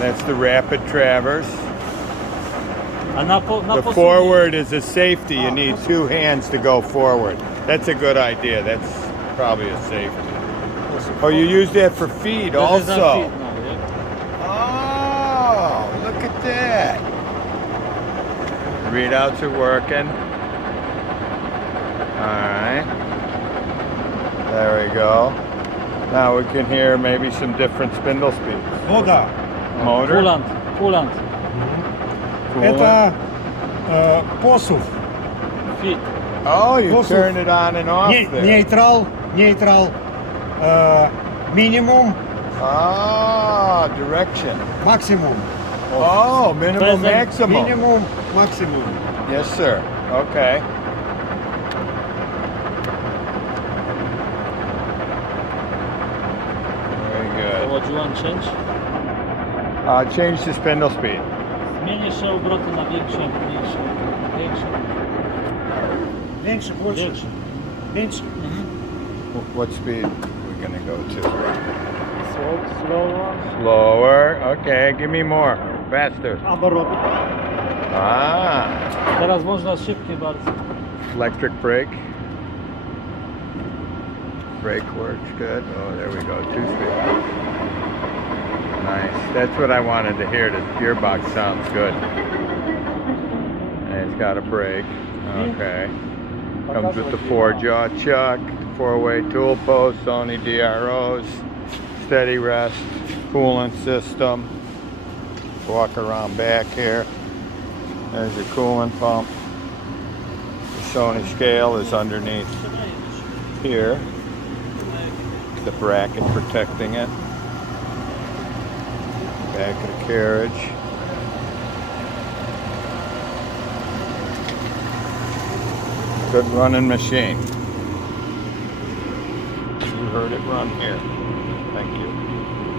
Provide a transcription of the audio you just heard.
That's the rapid traverse. A The forward is a safety. You need two hands to go forward. That's a good idea. That's probably a safety. Oh, you use that for feed also. Oh, look at that. Readouts are working. All right. There we go. Now we can hear maybe some different spindle speeds. Вода. Motor. Coolant. Это посув. Feed. Oh, you Посув. turn it on and off there. Нейтрал. Минимум. Ah, direction. Максимум. Oh, minimum, Present. maximum. Минимум. Максимум. Yes, sir. Okay. Very good. What do you want to change? Change the spindle speed. Zmienisz się obroty na większe, mniejsze. Меньше, больше. Większe. Меньше. What speed are we gonna go to? Slower. Slower. Okay, give me more. Faster. Оборот. Ah, Teraz można szybkie bardzo. electric brake. Brake works good. Oh, there we go. 2 speed. Nice. That's what I wanted to hear. The gearbox sounds good. And it's got a brake. Okay. Comes with the 4-jaw chuck, 4-way tool post, Sony DROs, steady rest, coolant system. Walk around back here. There's your coolant pump. The Sony scale is underneath here. The bracket protecting it. Back of the carriage. Good running machine. You heard it run here. Thank you.